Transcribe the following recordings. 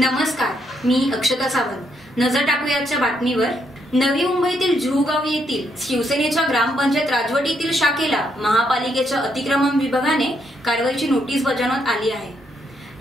नमस्कार, मी अक्षता सावंत। नजर टाकूयाच्या बातमीवर। नवी मुंबईतील जुहूगाव येथील शिवसेनेच्या ग्रामपंचायत राजवटीतील शाखेला महापालिकेच्या अतिक्रमण विभागाने कारवाईची नोटीस बजावण्यात आली आहे।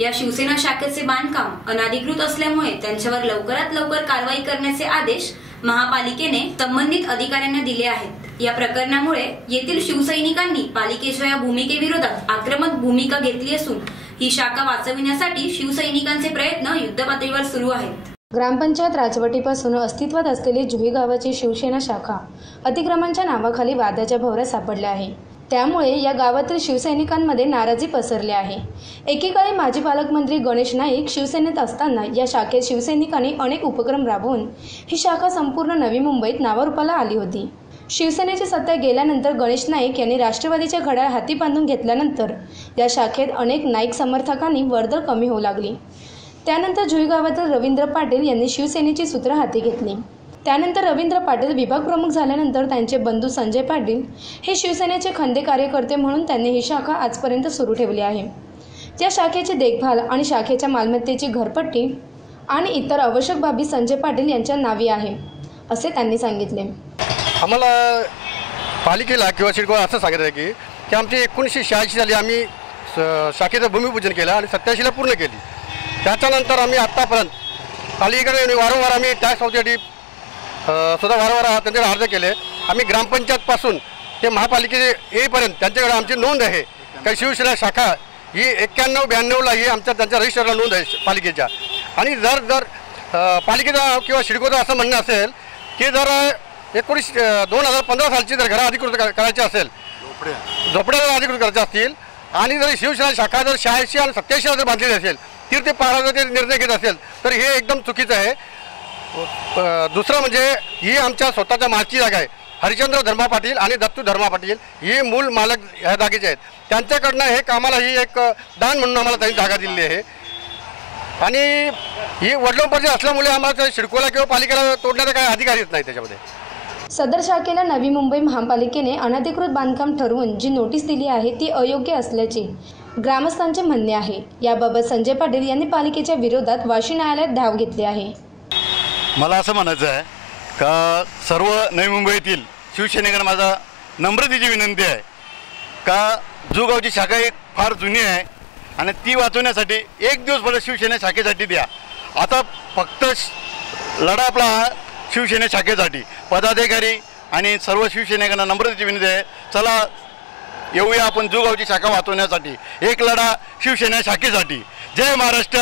या शिवसेना शाखेचे बांधकाम अनधिकृत असल्यामुळे त्यांच्यावर लवकरात लवकर कारवाई करण्याचे आदेश महापालिकेने संबंधित अधिकाऱ्यांना दिले आहेत। या प्रकरणामुळे येथील शिवसैनिकांनी पालिकेच्या या भूमिकेविरोधात आक्रमक भूमिका घेतली असून ही शाखा वाचविण्यासाठी शिवसैनिकांचे प्रयत्न युद्धपातळीवर सुरू आहेत। ग्रामपंचायत राजवटीपासून अस्तित्वात असलेली जुही गावाची शिवसेना शाखा अतिक्रमणाच्या नावाखाली वादाच्या भोवऱ्यात सापडली आहे। त्यामुळे या गावातील शिवसैनिकांमध्ये नाराजी पसरली आहे। एकेकाळी माजी पालकमंत्री गणेश नाईक शिवसेनेत असताना या शाखेत शिवसैनिकांनी अनेक उपक्रम राबवून ही शाखा संपूर्ण नवी मुंबईत नावारूपाला आली होती। शिवसेनेची सत्ता गेल्यानंतर गणेश नाईक यांनी राष्ट्रवादीच्या घड्याळ हाती बांधून घेतल्यानंतर या शाखेत अनेक नाईक समर्थकांनी वर्दळ कमी होऊ लागली। त्यानंतर जुही गावातील रवींद्र पाटील यांनी शिवसेनेची सूत्र हाती घेतली। त्यानंतर रवींद्र पाटील विभाग प्रमुख झाल्यानंतर त्यांचे बंधू संजय पाटील हे शिवसेनेचे खंदे कार्यकर्ते म्हणून त्यांनी ही शाखा आजपर्यंत सुरू ठेवली आहे। या शाखेची देखभाल आणि शाखेच्या मालमत्तेची घरपट्टी आणि इतर आवश्यक बाबी संजय पाटील यांच्या नावे आहे, असे त्यांनी सांगितले। आम्हाला पालिकेला किंवा सिडकोला असं सांगितलं आहे की आमची 1986 साली आम्ही शाखेचं भूमिपूजन केलं आणि 87ला पूर्ण केली। त्याच्यानंतर आम्ही आत्तापर्यंत पालिकेकडे वारंवार आम्ही टॅक्स ऑथॉरिटी सुद्धा वारंवार त्यांच्याकडे अर्ज केले। आम्ही ग्रामपंचायतपासून ते महापालिकेचे येईपर्यंत त्यांच्याकडे आमची नोंद आहे काही शिवसेना शाखा ही 91-92ला ही त्यांच्या रजिस्टरला नोंद आहे पालिकेच्या। आणि जर पालिकेचा किंवा सिडकोचं असं म्हणणं असेल की जर 2015 सालची जर घरं अधिकृत करायची असेल, झोपड्या जर अधिकृत करायच्या असतील आणि जर शिवसेना शाखा जर 86 आणि 87 जर बांधलेली असेल तर ते पाराचे निर्णय घेत असेल तर हे एकदम चुकीचं आहे। दुसरं म्हणजे ही आमच्या स्वतःच्या मालकी जागा आहे। हरिश्चंद्र धर्मा पाटील आणि दत्तू धर्मा पाटील हे मूल मालक ह्या जागेचे आहेत। त्यांच्याकडनं हे कामाला ही एक दान म्हणून आम्हाला त्यांनी जागा दिलेली आहे आणि ही वडिलोपार्जी असल्यामुळे आम्हाला सिडकोला किंवा पालिकेला तोडण्याचा काही अधिकार येत नाही त्याच्यामध्ये। सदर शाखेला नवी मुंबई महापालिकेने अनधिकृत बांधकाम ठरवून जी नोटीस दिली आहे ती अयोग्य असल्याचे ग्रामस्थांचे म्हणणे आहे। याबाबत संजय पाटील यांनी पालिकेच्या विरोधात वाशी न्यायालयात धाव घेतली आहे। मला असं म्हणायचं आहे का सर्व नवी मुंबईतील शिवसैनिकांना माझा नम्रतेची विनंती आहे का जुहूगावची शाखा एक फार जुनी आहे आणि ती वाचवण्यासाठी एक दिवस मला शिवसेना शाखेसाठी द्या। आता फक्त लढा आपला शिवसेना शाखेसाठी पदाधिकारी आणि सर्व शिवसैनिकांना नम्रतेची विनंती आहे, चला येऊया आपण जुहूगावची शाखा वाचवण्यासाठी, एक लढा शिवसेना शाखेसाठी। जय महाराष्ट्र,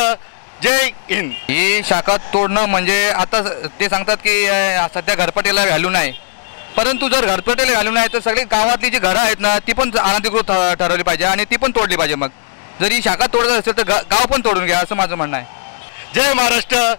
जय हिंद। ही शाखा तोडणं म्हणजे आता ते सांगतात की सध्या घरपट्टीला व्हॅल्यू नाही, परंतु जर घरपट्टीला व्हॅल्यू नाही तर सगळी गावातली जी घरं आहेत ना ती पण अनधिकृत ठरवली पाहिजे आणि ती पण तोडली पाहिजे। मग जर ही शाखा तोडत असेल तर गाव पण तोडून घ्या असं माझं म्हणणं आहे। जय महाराष्ट्र,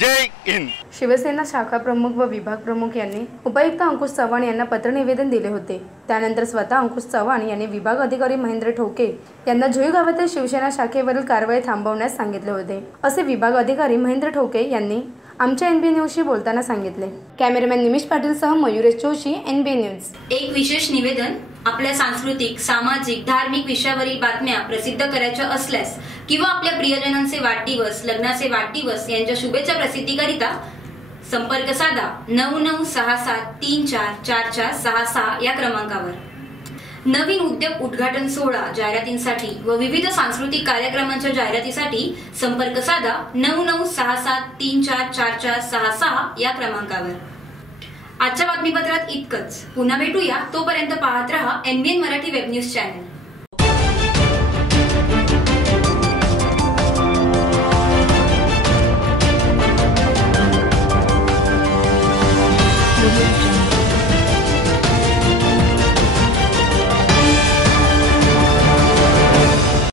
जय हिंद। शिवसेना शाखा प्रमुख व विभाग प्रमुख यांनी उपायुक्त अंकुश चव्हाण यांना पत्र निवेदन दिले होते। त्यानंतर स्वतः अंकुश चव्हाण यांनी विभाग अधिकारी महेंद्र ठोके यांना जुही गावातील शिवसेना शाखेवरील कारवाई थांबवण्यास सांगितले होते, असे विभाग अधिकारी महेंद्र ठोके यांनी आमच्या NB न्यूजशी बोलताना सांगितले। कॅमेरामॅन निमिष पाटीलसह मयुरेश जोशी, NB न्यूज। एक विशेष निवेदन। आपल्या सांस्कृतिक, सामाजिक, धार्मिक विषयावरील बातम्या प्रसिद्ध करायच्या असल्यास किंवा आपल्या प्रियजनांचे वाढदिवस, लग्नाचे वाढदिवस यांच्या शुभेच्छा प्रसिद्धीकरिता संपर्क साधा 9967344466 या क्रमांकावर। नवीन उद्योग उद्घाटन सोहळा जाहिरातींसाठी व विविध सांस्कृतिक कार्यक्रमांच्या जाहिरातीसाठी संपर्क साधा 9967344466 या क्रमांकावर। आजच्या बातमीपत्रात इतकंच। पुन्हा भेटूया, तोपर्यंत पाहत रहा NBN Marathi web news channel.